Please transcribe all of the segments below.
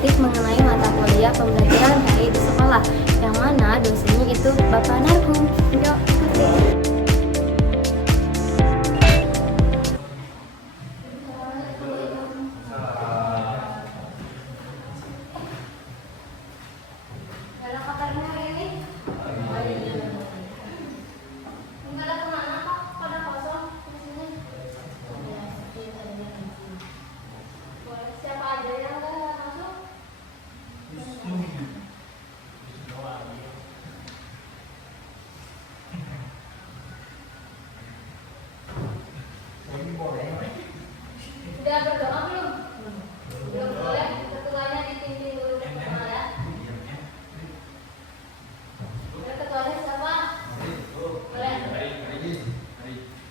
aktif mengenai mata kuliah pembelajaran HI di sekolah, yang mana dosennya itu Bapak Narhum. Yuk, ikuti. Udah berdoa belum? Belum boleh. Ketuanya dipimpin dulu pertama ya. Udah, ketuanya siapa? Boleh.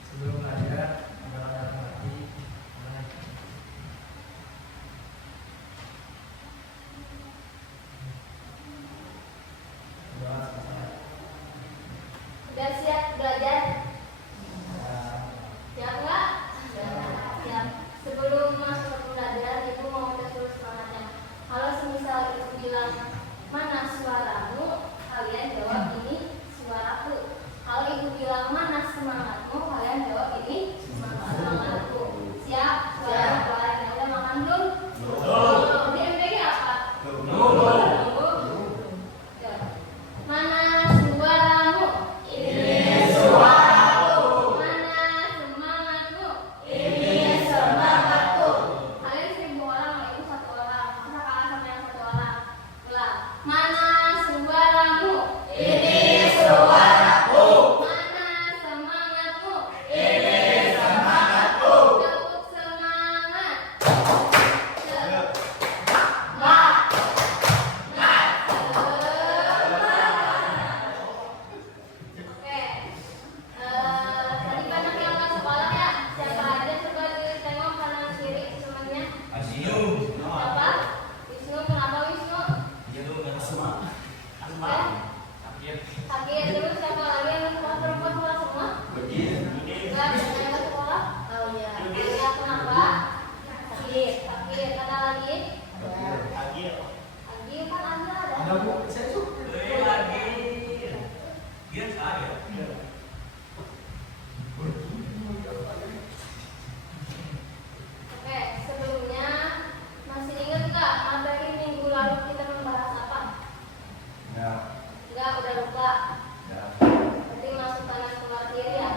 Sebelum belajar, anak-anak mati. Udah siap belajar? Siap nggak? Siap. Sebelum masuk ke pembelajaran, ibu mau tes dulu semangatnya. Kalau semisal ibu bilang mana suaramu, kalian jawab ini suaraku. Kalau ibu bilang mana semangatmu, kalian jawab ini semangatku. Siap? Suara keluarannya udah makan belum? Belum. Di MPG apa? Belum. Ya. Mana suaramu? Ini suaraku. Mana semangatmu? Ini semangatku. Kalian 1000 orang, kalau ibu 1 orang. Masa kalah sama yang 1 orang? Ulang. Mana suaramu? Ini suaraku. Mana semangatmu? Ini semangatku. Tepuk semangat. Oke. Tadi banyak yang nggak sekolah ya. Siapa aja coba ditengok kanan kiri semuanya. Siapa? Wisnu. Kenapa Wisnu? Sakit. Terus siapa lagi yang sekolah? Perempuan semua? Enggak, ada yang nggak sekolah? Oh iya. Ya, kenapa? Sakit. Kata lagi? Lagi kan ada. Oke, sebelumnya masih ingat nggak materi minggu lalu kita membahas apa? Enggak, udah lupa. Berarti masuk kanan keluar kiri ya.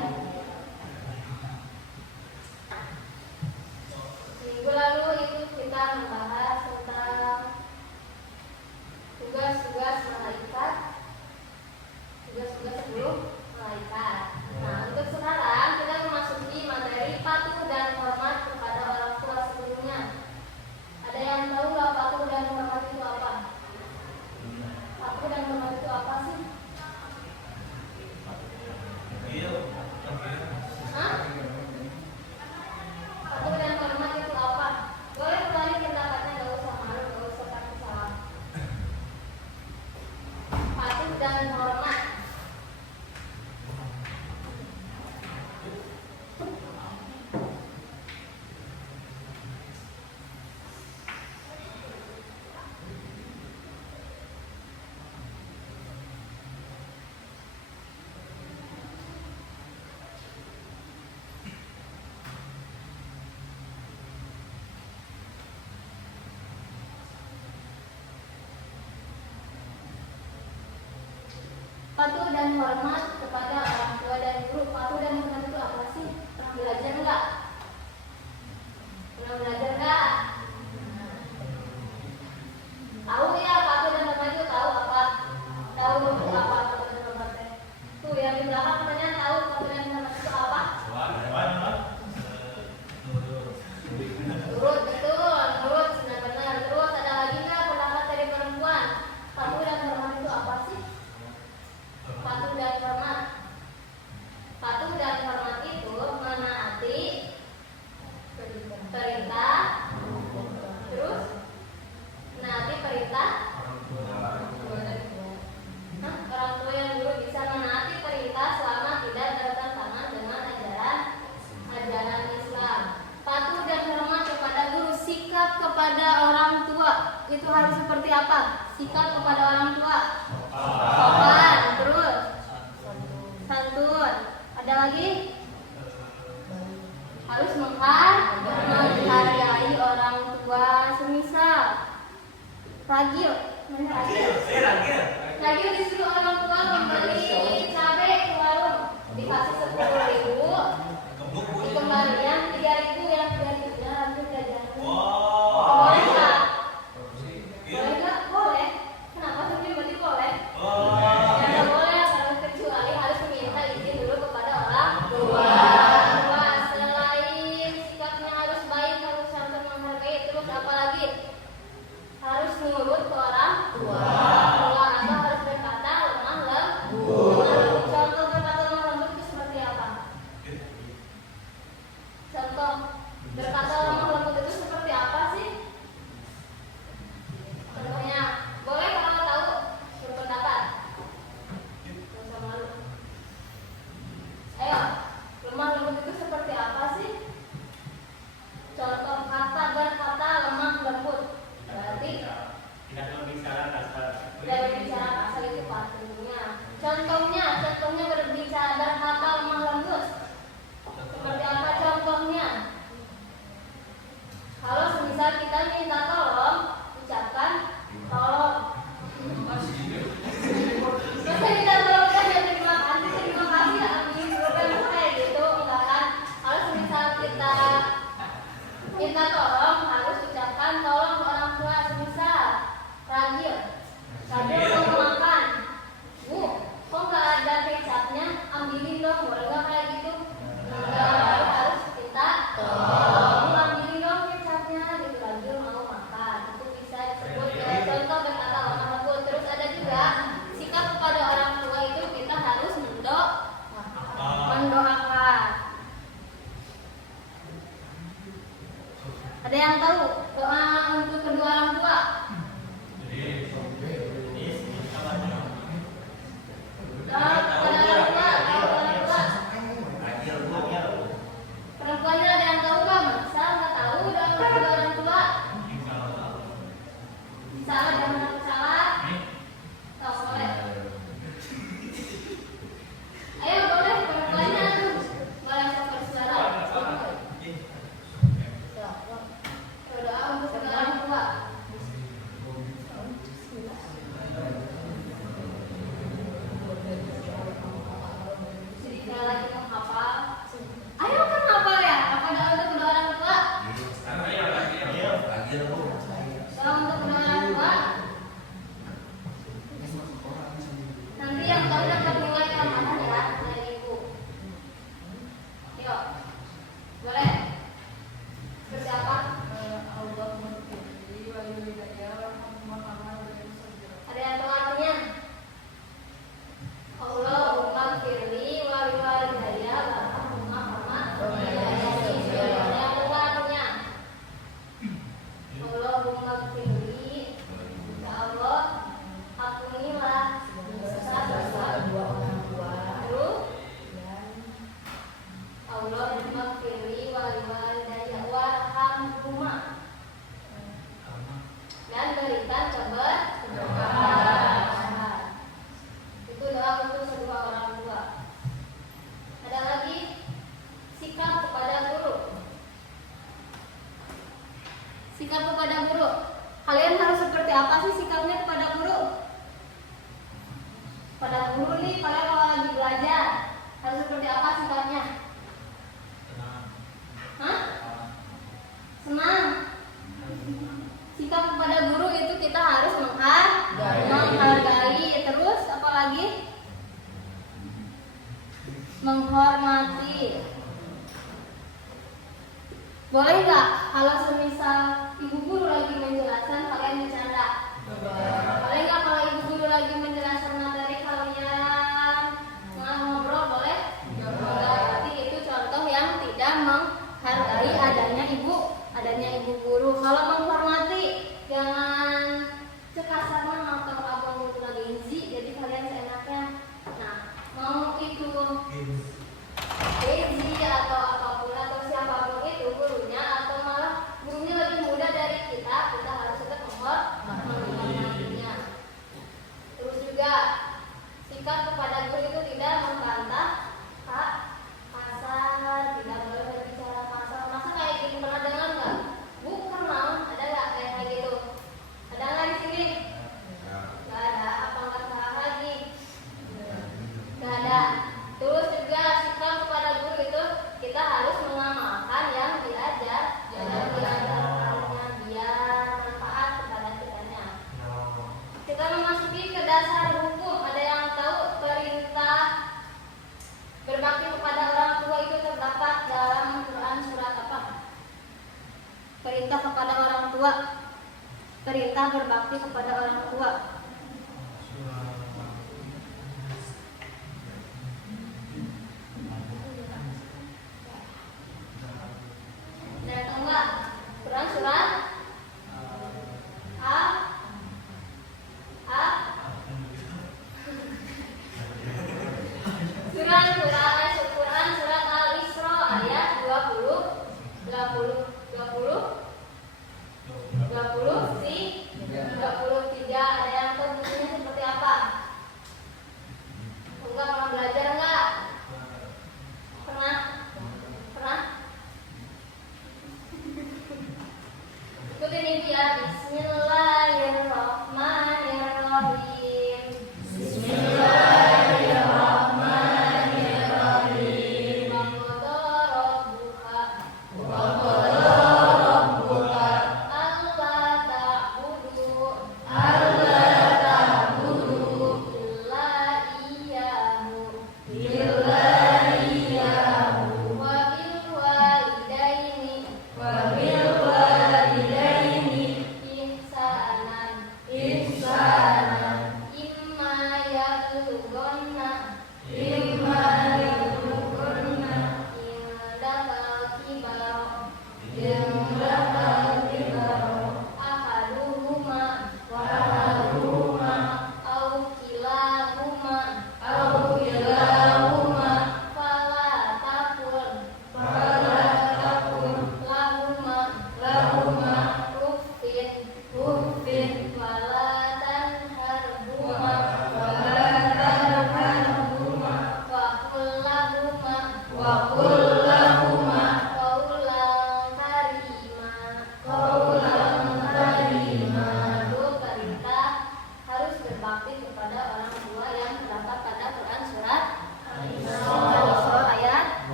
Minggu lalu itu kita membahas tentang tugas-tugas malaikat. Tugas-tugas sebelum malaikat. Nah, untuk sekarang kita memasuki materi patuh dan hormat kepada orang tua sebelumnya. Ada yang tahu nggak patuh dan hormat itu apa? Patuh dan hormat itu apa sih? Hah? Patuh dan hormat itu apa? Boleh keluarin pendapatnya, nggak usah malu, nggak usah takut salah. Patuh dan hormat. Patuh dan hormat kepada orang tua dan guru. Patuh dan hormat itu apa sih? Pernah belajar nggak? Pernah belajar nggak? Tahu ya patuh dan hormat itu tahu apa? Tahu itu apa patuh dan hormat? Tuh yang di belakang katanya tahu patuh dan hormat itu apa? Nurut, betul. Nurut, benar-benar. Terus ada lagi nggak pendapat dari perempuan? Patuh dan hormat itu apa sih? Patuh dan hormat. Patuh dan hormat itu menaati perintah disuruh orang tua membeli cabai ke warung, dikasih 10.000, dikembalikan 3.000, yang 3.000 lanjut jajan. Boleh nggak? Boleh nggak? Boleh. Kenapa sih berarti boleh? Ya nggak boleh, harus kecuali harus meminta izin dulu kepada orang tua. Selain sikapnya harus baik, harus santun menghargai, terus apa lagi? Harus nurut ke orang tua. Atau harus berkata lemah lembut. Contoh berkata lemah lembut itu seperti apa? Contoh berkata lemah lembut itu seperti apa sih? Contohnya, boleh kalau tahu berpendapat. Gak usah malu. Ayo, lemah lembut itu seperti apa sih? Contoh kata berkata lemah lembut. Berarti tidak berbicara kasar. tidak berbicara kasar itu pastinya. Contohnya berbicara berkata lemah lembut. Seperti apa contohnya? Kalau semisal kita minta tolong, ucapkan tolong. Masa minta tolong kan ya terima kasih ya amin, bukan kayak gitu, enggak kan? Kalau semisal kita minta tolong harus ucapkan tolong ke orang tua. Semisal Ragil mau makan, Bu, kok nggak ada kecapnya? Ambilin dong, boleh nggak kayak gitu? Enggak, harus kita tolong, ambilin dong kecapnya gitu. Ragil mau makan, itu bisa disebut contoh berkata lemah lembut. Terus ada juga sikap kepada orang tua itu kita harus mendoakan. Ada yang tahu doa untuk kedua orang tua? Doa kepada orang tua, perempuannya ada yang tahu nggak? Misal nggak tahu doa untuk kedua orang tua? Salah, jangan salah. Tahu boleh. Ayo boleh perempuannya tuh, boleh bersuara. Doa untuk kedua orang tua. Sedikit lagi menghafal. Ayo kan hafal ya? Apa doa untuk kedua orang tua? Doa untuk kedua orang tua. Nanti yang tahu dapat nilai tambahan ya dari ibu. Yuk, boleh. Seperti apa? Ada yang tahu artinya? Allahumma firli wa liwalidayya warhamhuma kama rabbayani shaghira. Ada yang tahu artinya? Allahumma firli, ya Allah, ampunilah dosa-dosa kedua orang tua. Terus Allahumma firli wa liwalidayya warhamhuma, dan berikan keberkahan. Itu doa untuk kedua orang tua. Ada lagi sikap kepada guru. Sikap kepada guru. Kalian harus seperti apa sih sikapnya kepada guru? Pada guru nih, kalian kalau lagi belajar harus seperti apa sikapnya? Hah? Senang. Sikap kepada guru itu kita harus menghargai. Terus apa lagi? Menghormati. Boleh nggak kalau semisal ibu guru lagi menjelaskan kalian bercanda? Boleh nggak kalau ibu guru lagi menjelaskan materi kalian ngobrol? Boleh? Berarti itu contoh yang tidak menghargai adanya ibu guru. Kalau menghormati, jangan sekasarnya atau abang guru lagi ngisi, jadi kalian seenaknya. Nah, mau itu Ezi atau apapun atau siapapun itu gurunya, atau malah gurunya lebih muda dari kita harus tetap menghormatinya. Terus juga sikap kepada guru itu tidak membantah kasar, tidak boleh berbicara kasar. Masa kayak gini pernah dengar nggak? Bu, pernah ada nggak kayak gitu? Ada nggak di sini? Nggak ada. Apa nggak salah lagi? berbakti kepada orang tua. Nah, atau enggak? Quran surat A Quran surat Al-Isra ayat 23. Ada yang tahu bunyinya seperti apa? Enggak pernah belajar enggak? Pernah? Ikutin ini ya. Bismillahirrahmanirrahim.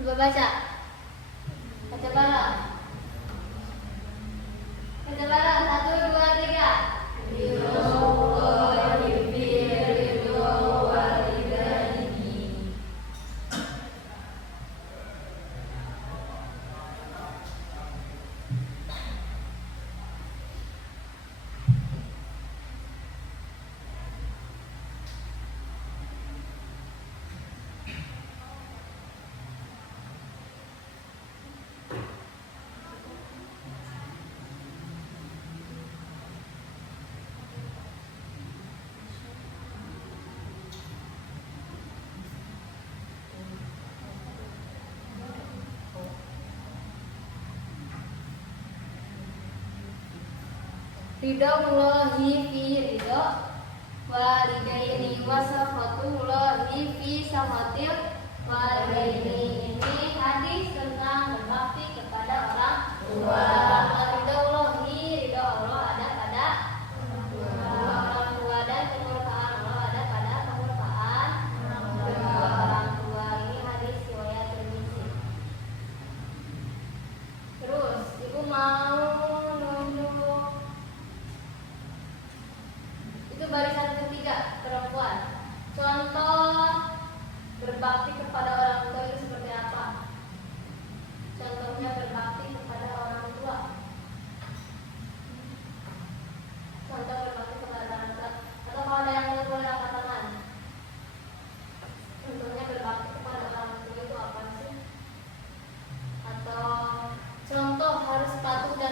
Coba baca. Baca bareng. 1, 2, 3. Ridhomullahi fi ridho walidaini wa sakhatullahi fi sakhatil walidaini. Ini hadis tentang berbakti kepada orang tua. Ridhomullahi, ridho Allah ada pada orang tua, dan kemurkaan Allah ada pada kemurkaan orang tua. Ini hadis riwayat Tirmidzi. Terus ibu mau barisan ketiga, perempuan. Contoh berbakti kepada orang tua itu seperti apa? Contohnya berbakti kepada orang tua. Contoh berbakti kepada orang tua. Atau kalau ada yang boleh angkat tangan. Contohnya berbakti kepada orang tua itu apa sih? Atau contoh harus patuh dan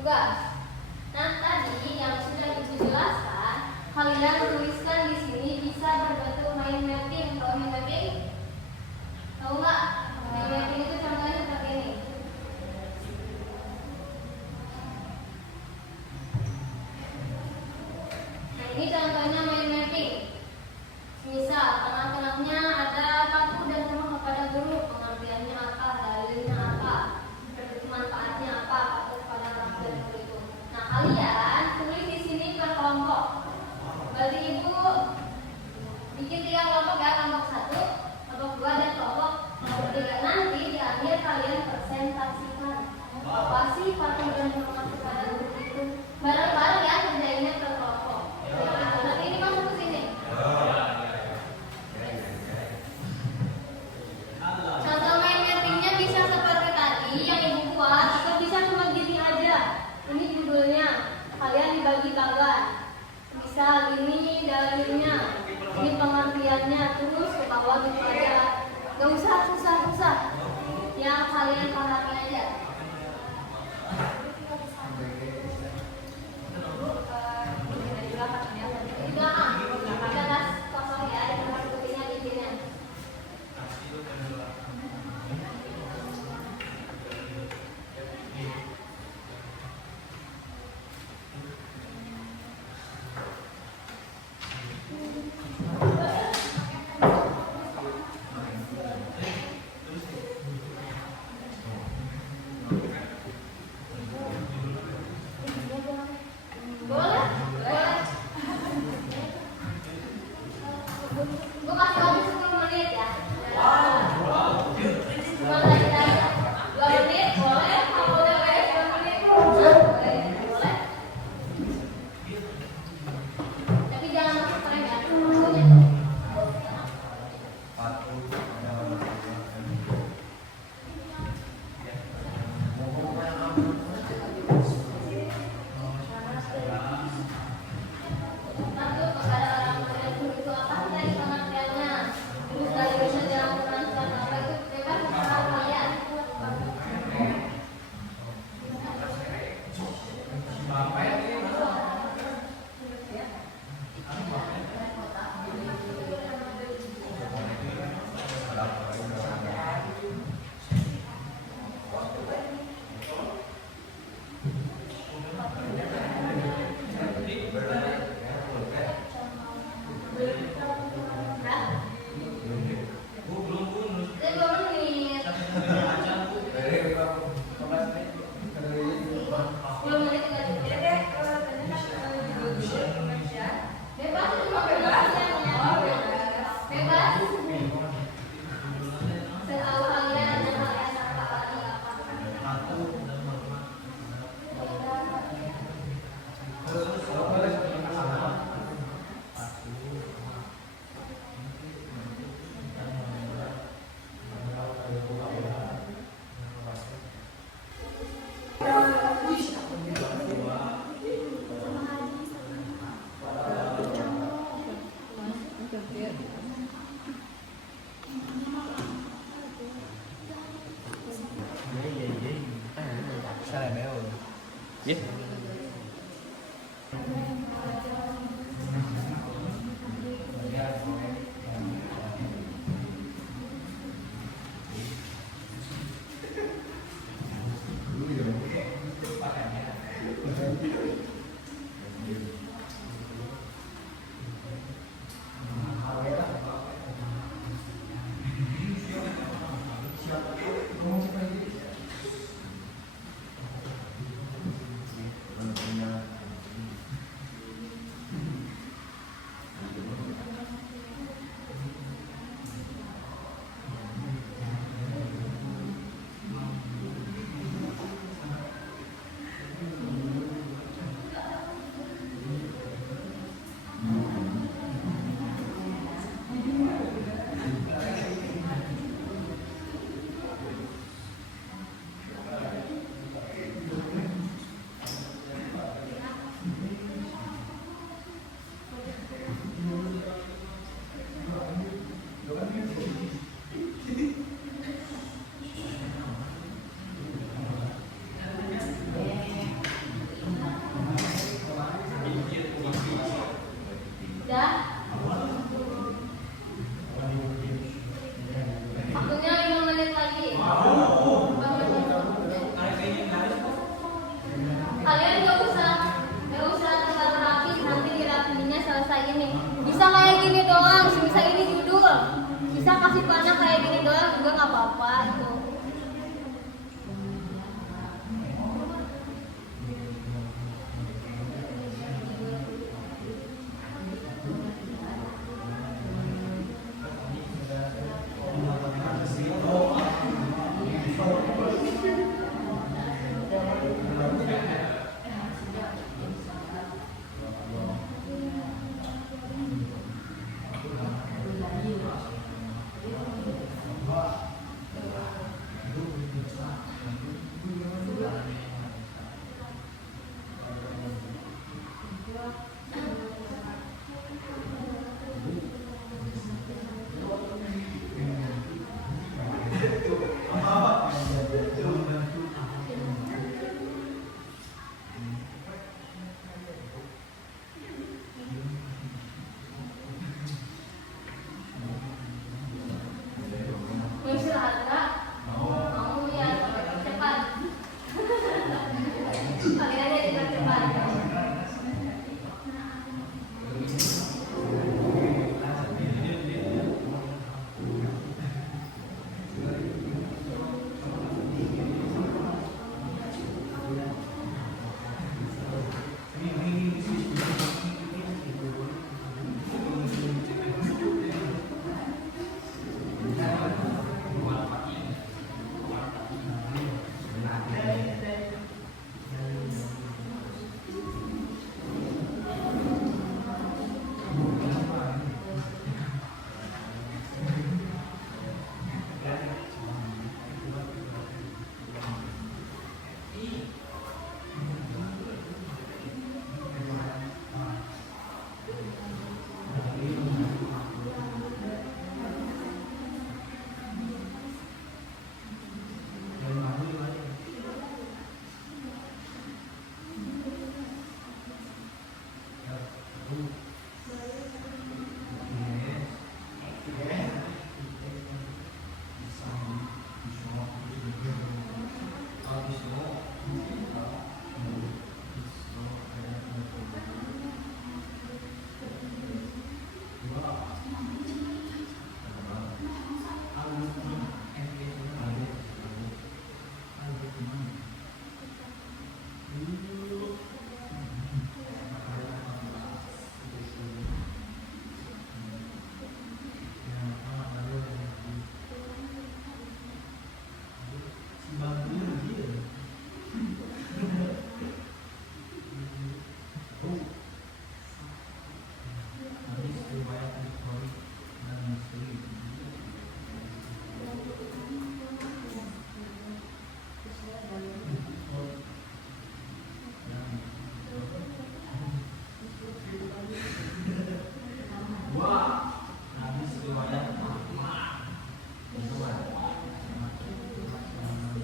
tugas. Nah, tadi yang sudah Ibu jelaskan, kalian tuliskan di sini bisa berbentuk mind mapping. Tahu mind mapping? Tahu nggak? Mind mapping itu contohnya seperti ini. Nah, ini contohnya mind mapping. Misal, tengah-tengahnya ada patuh dan patuh kepada guru, pengertiannya apa, dalilnya apa, manfaatnya apa, patuh kepada orang dan guru itu. Nah, kalian tulis di sini per kelompok. Berarti Ibu bikin 3 kelompok ya, kelompok 1, kelompok 2, dan kelompok 3. Nanti di akhir kalian presentasikan apa sih patuh dan hormat kepada guru itu. Bareng-bareng ya kerjainnya per kelompok. Nanti ini masuk ke sini. Contoh mind mappingnya bisa seperti tadi yang Ibu buat, atau bisa cuma gini aja. Ini judulnya, kalian dibagi bagan. Misal ini dalilnya, ini pengertiannya, terus ke bawah gitu aja. Gak usah susah-susah, yang kalian pahami aja. Di belakang, ada tas kosong ya, yang buktinya di sini. Boleh? Boleh. Gue kasih waktu 10 menit ya. Cuma lagi aja. 2 menit boleh, kalau udah beres 2 menit boleh. Boleh. Tapi jangan masuk frame ya. Maksudnya. Patuh kepada orang tua dan guru itu apa tadi pengertiannya? Terus dalilnya jangan terlalu apa itu bebas terserah kalian. Jadi 2 menit. 10 menit tinggal cukup. Bebas cuma pengertiannya. Bebas. Setahu kalian dan kalian apa lagi apa. Kalian gak usah tinggal rapi, nanti dirapiinnya selesai ini. Bisa kayak gini doang, bisa ini judul. Bisa kasih panah kayak gini doang juga nggak apa-apa itu.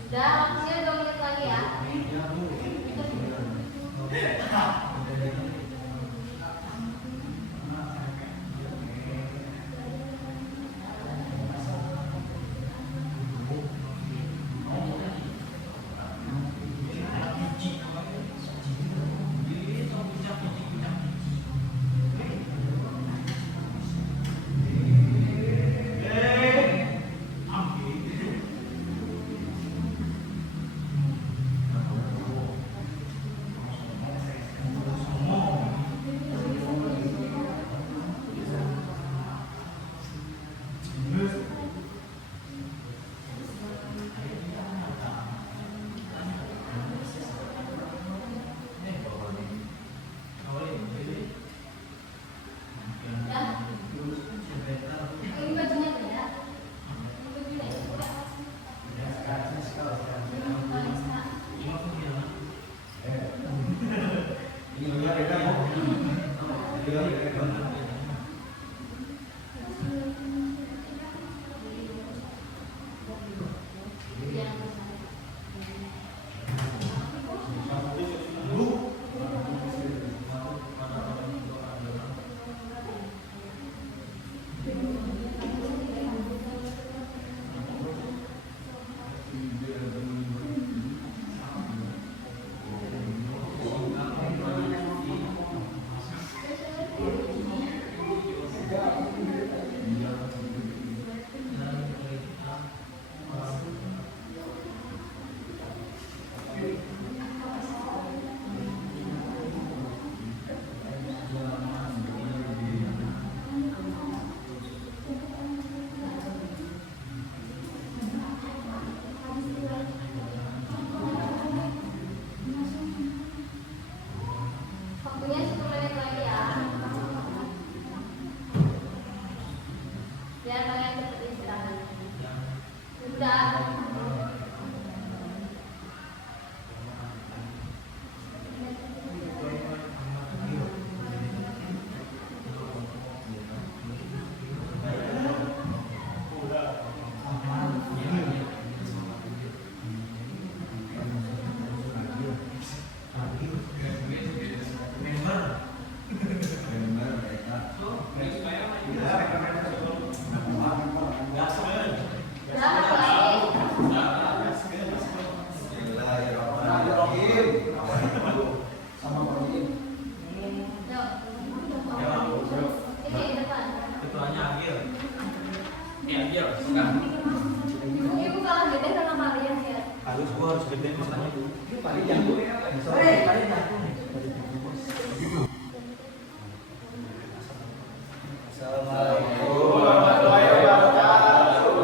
Dah, waktunya 2 menit lagi ya.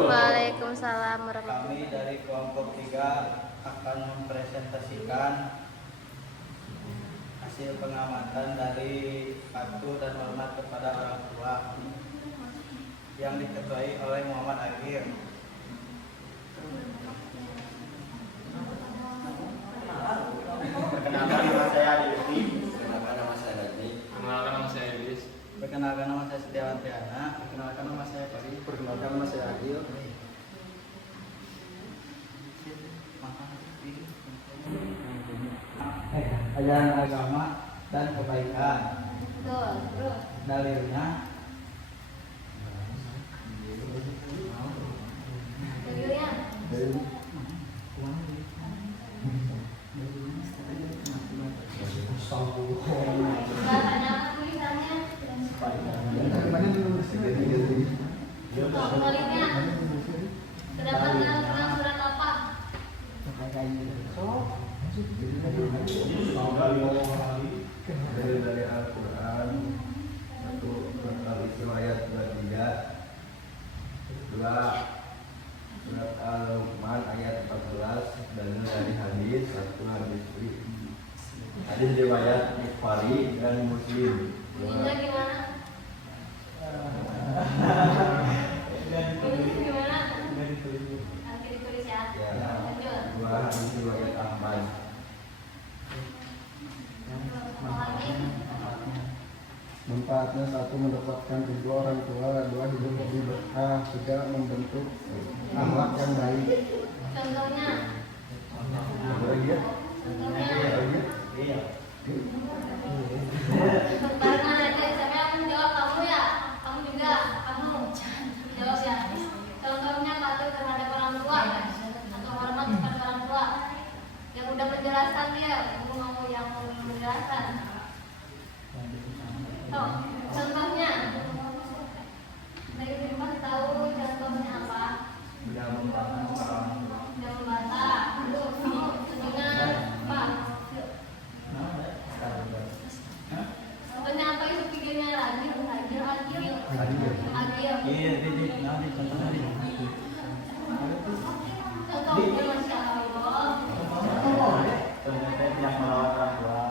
Waalaikumsalam warahmatullahi Kami dari kelompok 3 akan mempresentasikan hasil pengamatan dari patuh dan hormat kepada orang tua yang diketuai oleh Muhammad Agir. Perkenalkan nama saya Adi. Kenalkan nama saya Dagni. Perkenalkan nama saya Idris. Perkenalkan nama saya Setiawan Triana. Perkenalkan nama saya Pari. Perkenalkan nama saya Adil. Ajaran agama dan kebaikan. Betul. Terus. Dalilnya Dalilnya. Sudah tanya apa tulisannya? Formalitnya. Terdapat dalam Quran surat apa? Dari Al-Quran satu Al-Isra ayat 23, dua surat Al-Luqman ayat 14, dan dari hadis satu hadis riwayat Bukhari dan Muslim. Bunyinya gimana? Bunyinya gimana? Nanti ditulis ya. Lanjut. Dua hadis riwayat Ahmad. Lagi. Manfaatnya satu mendapatkan kedua orang tua, dua hidup lebih berkah, tiga membentuk akhlak yang baik. Contohnya. Contohnya iya. Bentar aja, siapa yang menjawab? Kamu ya? Kamu juga? Kamu? Jawab ya. Contohnya patuh terhadap orang tua atau hormat kepada orang tua. Yang udah menjelaskan dia, ibu mau yang menjelaskan. Oh, contohnya. Dari ibu kasih tahu contohnya apa? Sudah merupakan orang tua. Udah membantah. Terus kamu dengan apa? Contohnya apa itu videonya lagi? Agil. Iya, nanti contohnya. Contohnya Masya Allah. Contohnya yang merawat orang tua.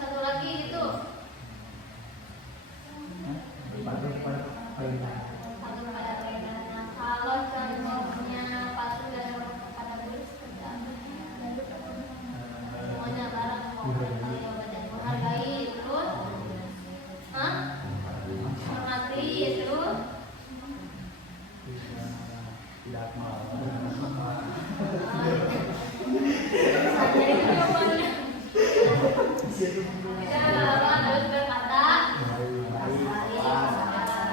Satu lagi itu Patuh kepada perintah. patuh pada perintahnya. Kalau contohnya patuh dan hormat kepada guru semuanya barang menghargai terus, hormati terus, Tidak mau. jadi jawabannya. Tidak harus berkata.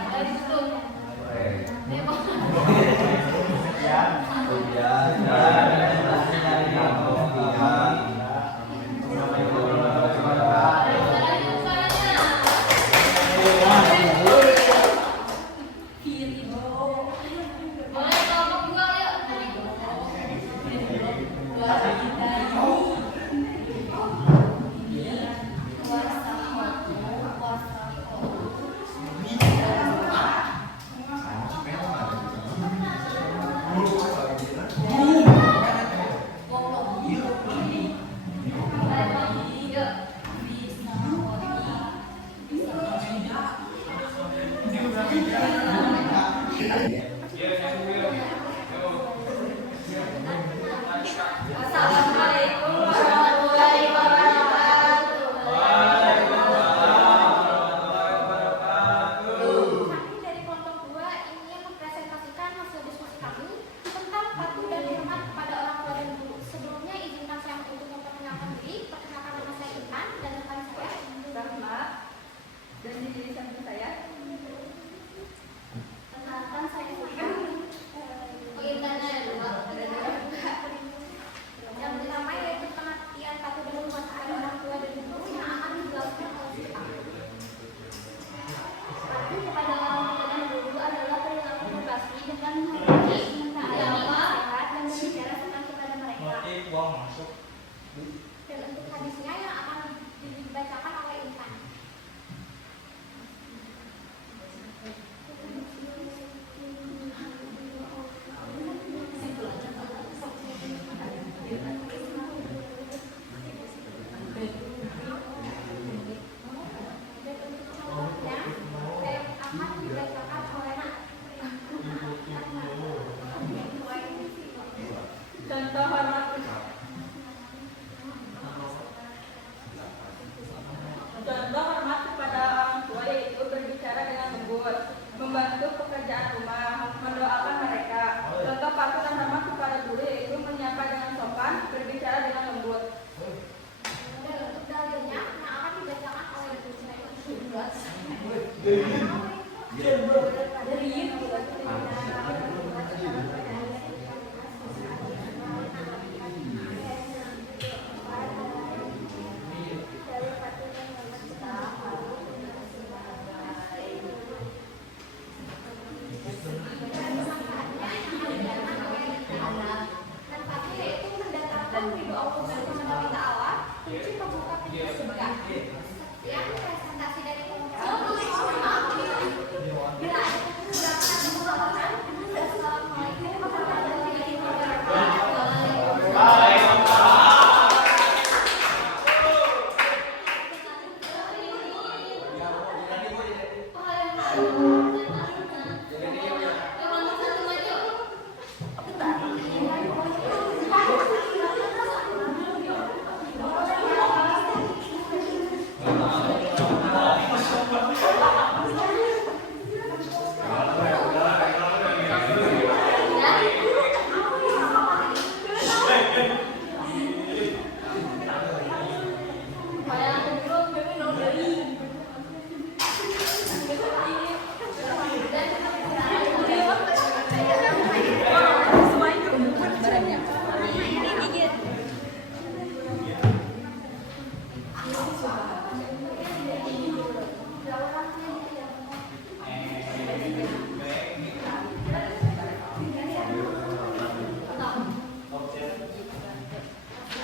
Dari situ. Boleh kelompok dua yuk. Dan untuk hadisnya yang akan dibacakan oleh Intan. Contoh hormat. Contoh hormat kepada orang tua yaitu berbicara dengan lembut, membantu pekerjaan rumah, mendoakan mereka. Contoh patuh dan hormat kepada guru yaitu menyapa dengan sopan, berbicara dengan lembut. Dan untuk dalilnya yang akan dibacakan oleh guru saya yang presentasi dari bila ada kekurangan,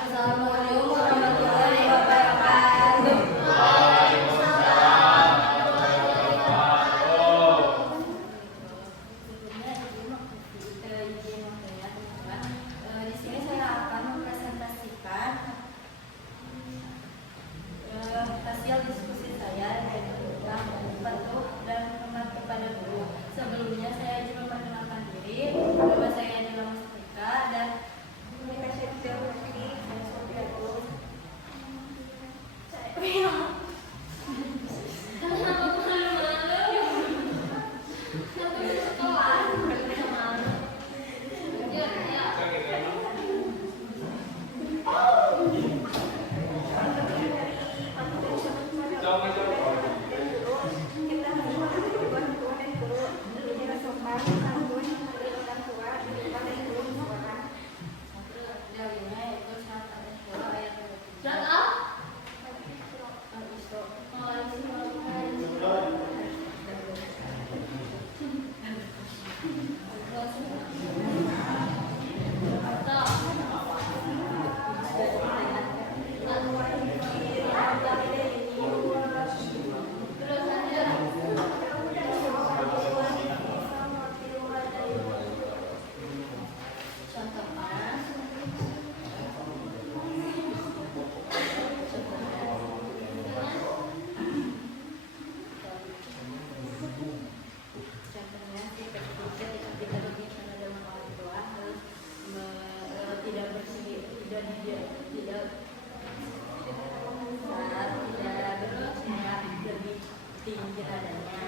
assalamualaikum warahmatullahi Assalamualaikum warahmatullahi wabarakatuh. Di sini saya akan mempresentasikan hasil diskusi saya yaitu tentang bentuk dan hormat kepada guru. Sebelumnya saya ingin memperkenalkan diri. Nama saya adalah Mustika dan komunikasi teologi. Tinggi adanya.